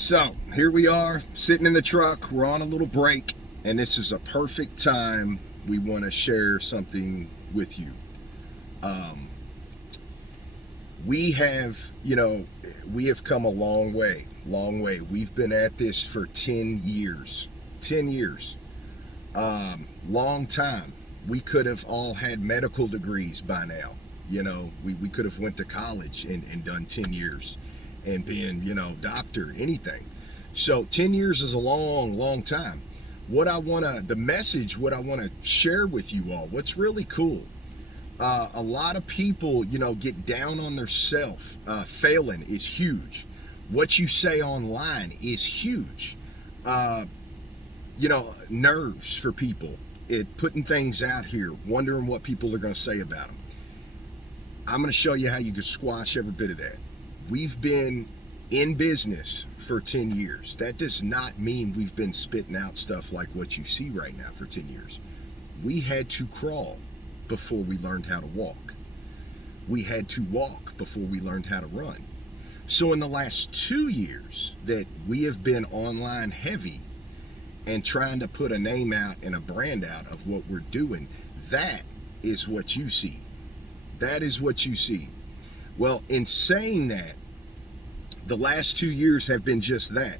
So here we are sitting in the truck. We're on a little break, and this is a perfect time. We want to share something with you. Um, we have, we have come a long way, long way. We've been at this for 10 years. 10 years. Long time. We could have all had medical degrees by now. We could have went to college and done 10 years and been, doctor, anything. So 10 years is a long, long time. The message, what I want to share with you all, what's really cool. A lot of people, get down on their self. Failing is huge. What you say online is huge. Uh, Nerves for people. Putting things out here, wondering what people are going to say about them. I'm going to show you how you can squash every bit of that. We've been in business for 10 years. That does not mean we've been spitting out stuff like what you see right now for 10 years. We had to crawl before we learned how to walk. We had to walk before we learned how to run. So in the last 2 years that we have been online heavy and trying to put a name out and a brand out of what we're doing, that is what you see. That is what you see. Well, in saying that, the last 2 years have been just that.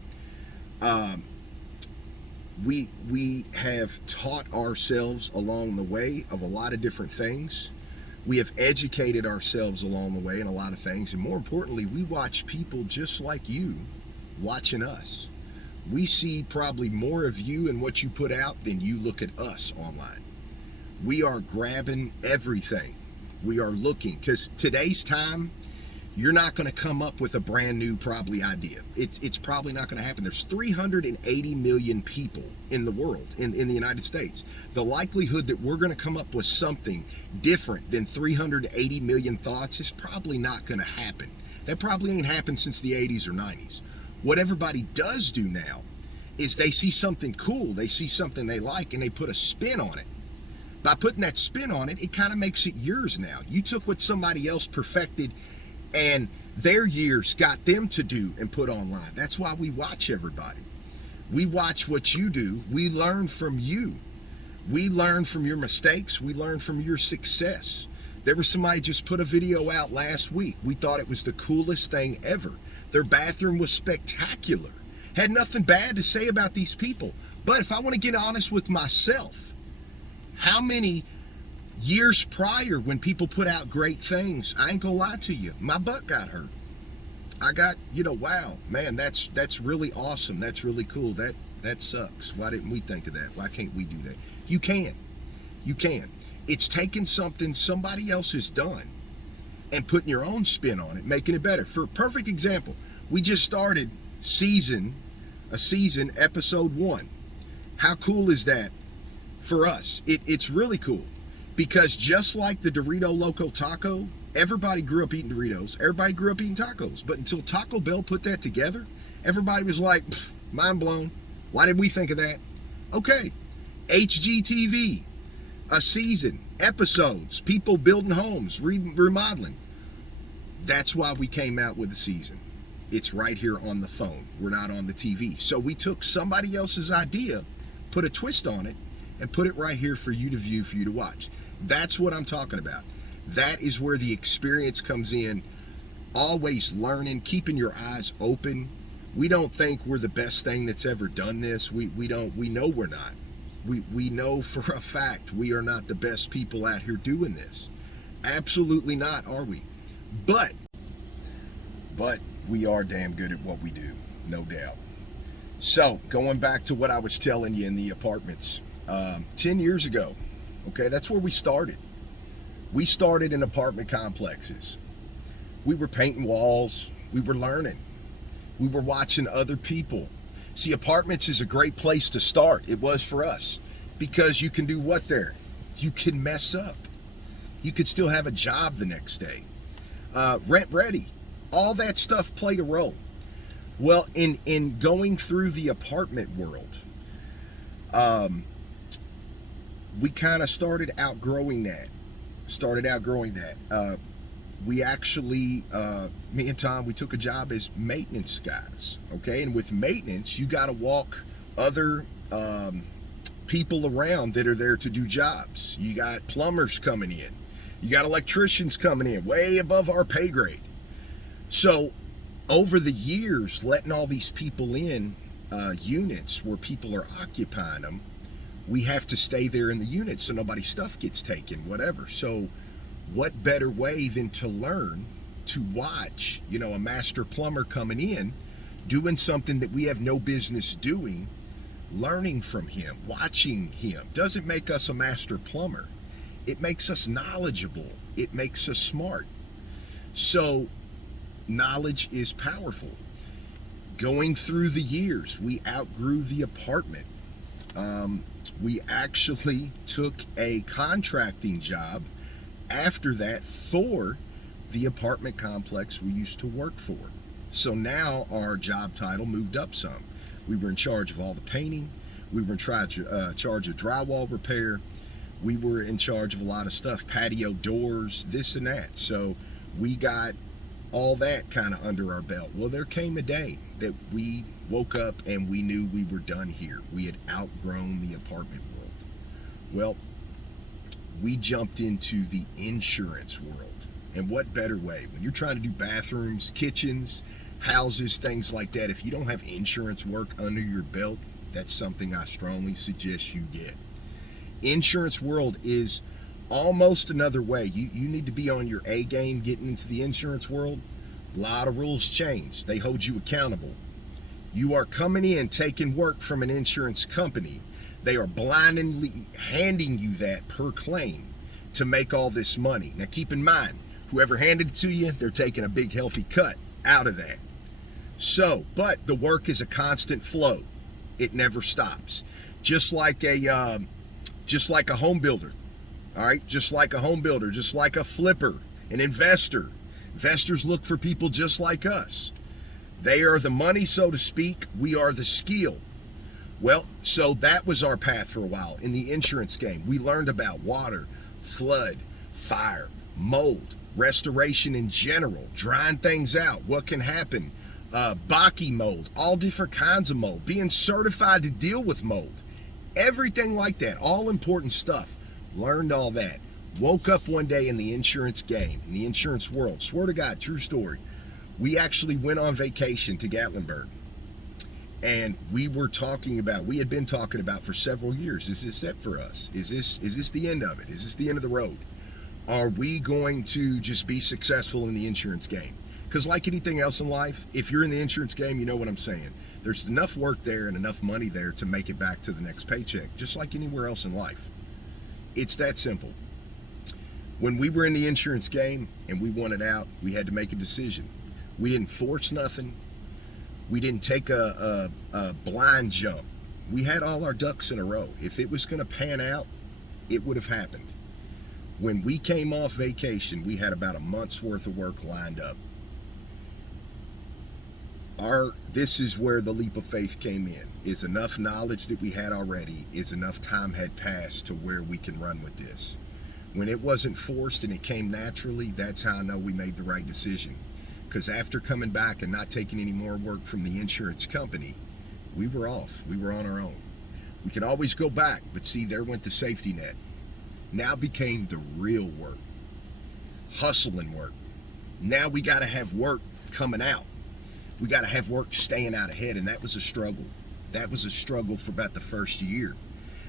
We have taught ourselves along the way of a lot of different things. We have educated ourselves along the way in a lot of things. And more importantly, we watch people just like you watching us. We see probably more of you and what you put out than you look at us online. We are grabbing everything. We are looking, because today's time, you're not going to come up with a brand new probably idea. It's probably not going to happen. There's 380 million people in the world, in the United States. The likelihood that we're going to come up with something different than 380 million thoughts is probably not going to happen. That probably ain't happened since the 80s or 90s. What everybody does do now is they see something cool, they see something they like, and they put a spin on it. By putting that spin on it, it kind of makes it yours now. You took what somebody else perfected and their years got them to do and put online. That's why we watch everybody. We watch what you do. We learn from you. We learn from your mistakes. We learn from your success. There was somebody just put a video out last week. We thought it was the coolest thing ever. Their bathroom was spectacular. Had nothing bad to say about these people. But if I want to get honest with myself, how many years prior when people put out great things, I ain't gonna lie to you, my butt got hurt. I got, wow, man, that's really awesome. That's really cool. That sucks. Why didn't we think of that? Why can't we do that? You can. It's taking something somebody else has done and putting your own spin on it, making it better. For a perfect example, we just started a season, episode 1. How cool is that for us? It's really cool, because just like the Dorito Loco Taco, everybody grew up eating Doritos, everybody grew up eating tacos, but until Taco Bell put that together, everybody was like, mind blown. Why did we think of that? Okay, HGTV, a season, episodes, people building homes, remodeling. That's why we came out with the season. It's right here on the phone. We're not on the TV. So we took somebody else's idea, put a twist on it, and put it right here for you to view, for you to watch. That's what I'm talking about. That is where the experience comes in. Always learning, keeping your eyes open. We don't think we're the best thing that's ever done this. We know we're not. We know for a fact we are not the best people out here doing this. Absolutely not, are we? But we are damn good at what we do, no doubt. So, going back to what I was telling you in the apartments, 10 years ago, okay, that's where we started. We started in apartment complexes. We were painting walls. We were learning. We were watching other people. See, apartments is a great place to start. It was for us, because you can do what there? You can mess up. You could still have a job the next day. Rent ready. All that stuff played a role. Well, in going through the apartment world, we kind of started outgrowing that. we actually, me and Tom, we took a job as maintenance guys. Okay, and with maintenance, you got to walk other people around that are there to do jobs. You got plumbers coming in, you got electricians coming in, way above our pay grade. So over the years, letting all these people in units where people are occupying them, we have to stay there in the unit so nobody's stuff gets taken, whatever. So what better way than to learn to watch, a master plumber coming in, doing something that we have no business doing, learning from him, watching him. Doesn't make us a master plumber. It makes us knowledgeable. It makes us smart. So knowledge is powerful. Going through the years, we outgrew the apartment. We actually took a contracting job after that for the apartment complex we used to work for. So now our job title moved up some. We were in charge of all the painting. We were in charge of drywall repair. We were in charge of a lot of stuff, patio doors, this and that. So we got all that kind of under our belt. Well, there came a day that we woke up and we knew we were done here. We had outgrown the apartment world. Well, we jumped into the insurance world. And what better way? When you're trying to do bathrooms, kitchens, houses, things like that, if you don't have insurance work under your belt, that's something I strongly suggest you get. Insurance world is almost another way. You need to be on your A game getting into the insurance world. A lot of rules change. They hold you accountable. You are coming in taking work from an insurance company. They are blindly handing you that per claim to make all this money. Now keep in mind, whoever handed it to you, they're taking a big healthy cut out of that. So, but the work is a constant flow. It never stops. Just like a home builder. All right, just like a home builder, just like a flipper, an investor. Investors look for people just like us. They are the money, so to speak. We are the skill. Well, so that was our path for a while in the insurance game. We learned about water, flood, fire, mold, restoration in general, drying things out, what can happen, Baki mold, all different kinds of mold, being certified to deal with mold, everything like that, all important stuff. Learned all that. Woke up one day in the insurance game, in the insurance world. Swear to God, true story. We actually went on vacation to Gatlinburg. And we had been talking about for several years, is this it for us? Is this the end of it? Is this the end of the road? Are we going to just be successful in the insurance game? Because like anything else in life, if you're in the insurance game, you know what I'm saying. There's enough work there and enough money there to make it back to the next paycheck, just like anywhere else in life. It's that simple. When we were in the insurance game and we wanted out, we had to make a decision. We didn't force nothing. We didn't take a blind jump. We had all our ducks in a row. If it was going to pan out, it would have happened. When we came off vacation, we had about a month's worth of work lined up. This is where the leap of faith came in. Is enough knowledge that we had already, is enough time had passed to where we can run with this. When it wasn't forced and it came naturally, that's how I know we made the right decision. Because after coming back and not taking any more work from the insurance company, we were off. We were on our own. We could always go back, but see, there went the safety net. Now became the real work. Hustling work. Now we got to have work coming out. We got to have work staying out ahead, and that was a struggle. That was a struggle for about the first year.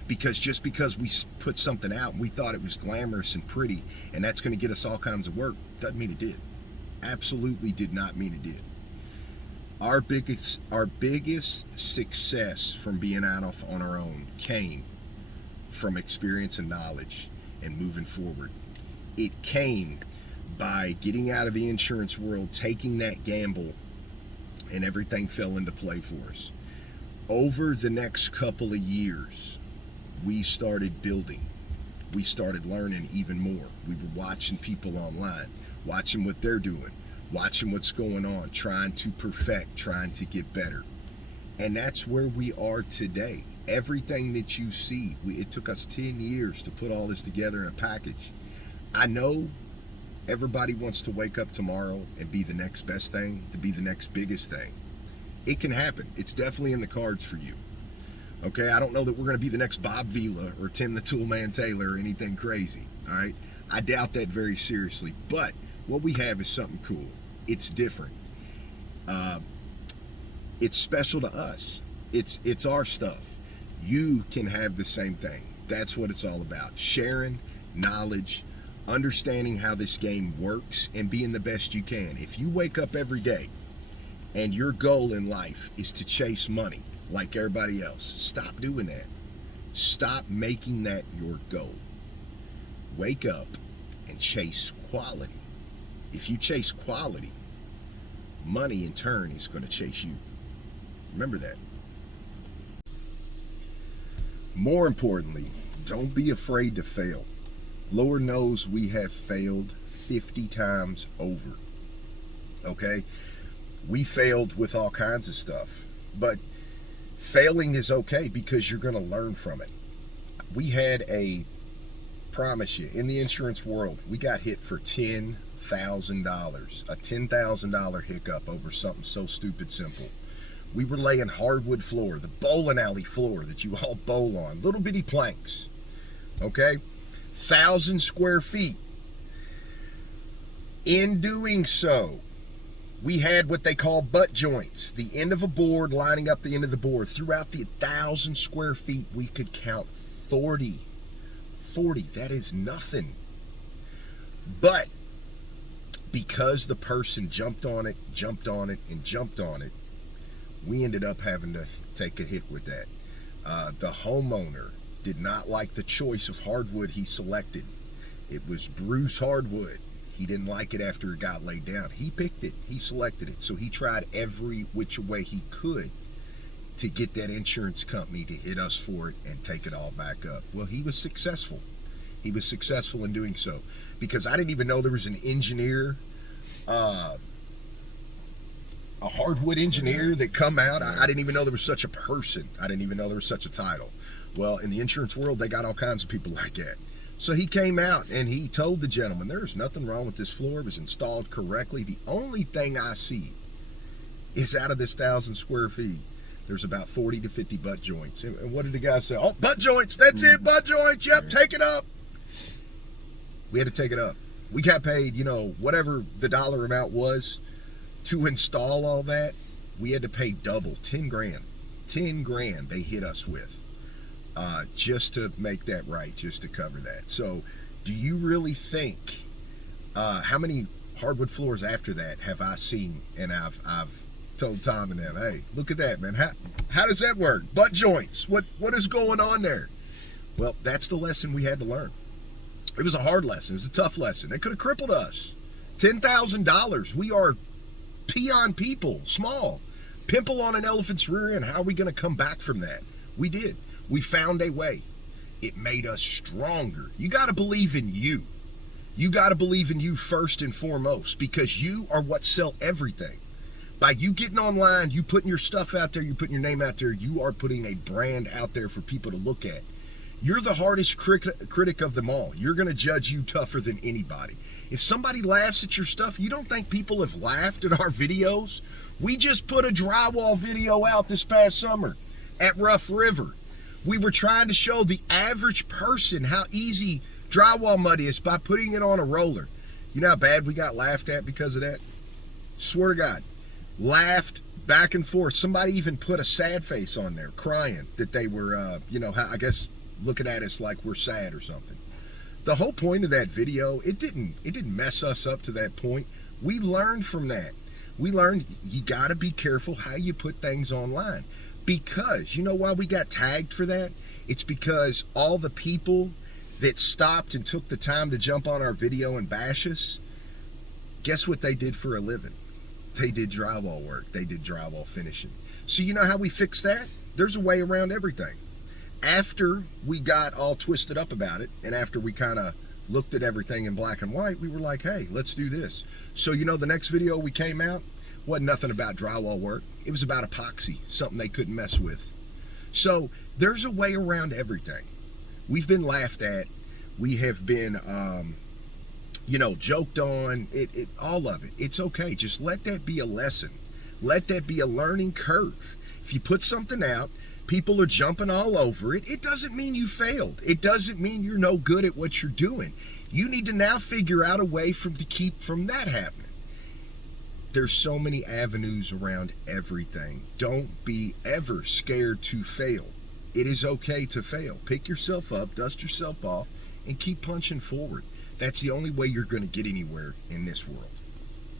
Because just because we put something out and we thought it was glamorous and pretty, and that's going to get us all kinds of work, doesn't mean it did. Absolutely did not mean it did. Our biggest success from being out on our own came from experience and knowledge and moving forward. It came by getting out of the insurance world, taking that gamble, and everything fell into play for us. Over the next couple of years, we started building. We started learning even more. We were watching people online, watching what they're doing, watching what's going on, trying to perfect, trying to get better. And that's where we are today. Everything that you see, it took us 10 years to put all this together in a package. I know everybody wants to wake up tomorrow and be the next best thing, to be the next biggest thing. It can happen. It's definitely in the cards for you. Okay, I don't know that we're going to be the next Bob Vila or Tim the Toolman Taylor or anything crazy. All right, I doubt that very seriously. But what we have is something cool. It's different. It's special to us. It's our stuff. You can have the same thing. That's what it's all about. Sharing knowledge, understanding how this game works, and being the best you can. If you wake up every day and your goal in life is to chase money like everybody else, stop doing that. Stop making that your goal. Wake up and chase quality. If you chase quality, money in turn is going to chase you. Remember that. More importantly, don't be afraid to fail. Lord knows we have failed 50 times over. Okay? We failed with all kinds of stuff. But failing is okay because you're going to learn from it. We had promise you, in the insurance world, we got hit for $10,000. A $10,000 hiccup over something so stupid simple. We were laying hardwood floor, the bowling alley floor that you all bowl on, little bitty planks. Okay? 1,000 square feet. In doing so, we had what they call butt joints, the end of a board lining up the end of the board. Throughout the 1,000 square feet, we could count 40. 40, that is nothing. But because the person jumped on it, we ended up having to take a hit with that. The homeowner did not like the choice of hardwood he selected. It was Bruce hardwood. He didn't like it after it got laid down. He picked it. He selected it. So he tried every which way he could to get that insurance company to hit us for it and take it all back up. Well, he was successful. He was successful in doing so because I didn't even know there was an engineer, a hardwood engineer that come out. I didn't even know there was such a person. I didn't even know there was such a title. Well, in the insurance world, they got all kinds of people like that. So he came out and he told the gentleman, there's nothing wrong with this floor. It was installed correctly. The only thing I see is out of this 1,000 square feet, there's about 40 to 50 butt joints. And what did the guy say? Oh, butt joints. That's it. Butt joints. Yep. Take it up. We had to take it up. We got paid, whatever the dollar amount was to install all that. We had to pay double, 10 grand. 10 grand they hit us with. Just to make that right, just to cover that. So do you really think, how many hardwood floors after that have I seen? And I've told Tom and them, hey, look at that, man. How does that work? Butt joints. What is going on there? Well, that's the lesson we had to learn. It was a hard lesson. It was a tough lesson. It could have crippled us. $10,000. We are peon people, small. Pimple on an elephant's rear end. How are we going to come back from that? We did. We found a way. It made us stronger. You got to believe in you. You got to believe in you first and foremost because you are what sell everything. By you getting online, you putting your stuff out there, you putting your name out there, you are putting a brand out there for people to look at. You're the hardest critic of them all. You're going to judge you tougher than anybody. If somebody laughs at your stuff, you don't think people have laughed at our videos? We just put a drywall video out this past summer at Rough River. We were trying to show the average person how easy drywall mud is by putting it on a roller. You know how bad we got laughed at because of that? Swear to God. Laughed back and forth. Somebody even put a sad face on there, crying that they were, I guess looking at us like we're sad or something. The whole point of that video, it didn't mess us up to that point. We learned from that. We learned you got to be careful how you put things online. Because, you know why we got tagged for that? It's because all the people that stopped and took the time to jump on our video and bash us, guess what they did for a living? They did drywall work. They did drywall finishing. So you know how we fixed that? There's a way around everything. After we got all twisted up about it, and after we kind of looked at everything in black and white, we were like, hey, let's do this. So the next video we came out, wasn't nothing about drywall work. It was about epoxy, something they couldn't mess with. So there's a way around everything. We've been laughed at. We have been, joked on, all of it. It's okay. Just let that be a lesson. Let that be a learning curve. If you put something out, people are jumping all over it. It doesn't mean you failed. It doesn't mean you're no good at what you're doing. You need to now figure out a way to keep from that happening. There's so many avenues around everything. Don't be ever scared to fail. It is okay to fail. Pick yourself up, dust yourself off, and keep punching forward. That's the only way you're going to get anywhere in this world.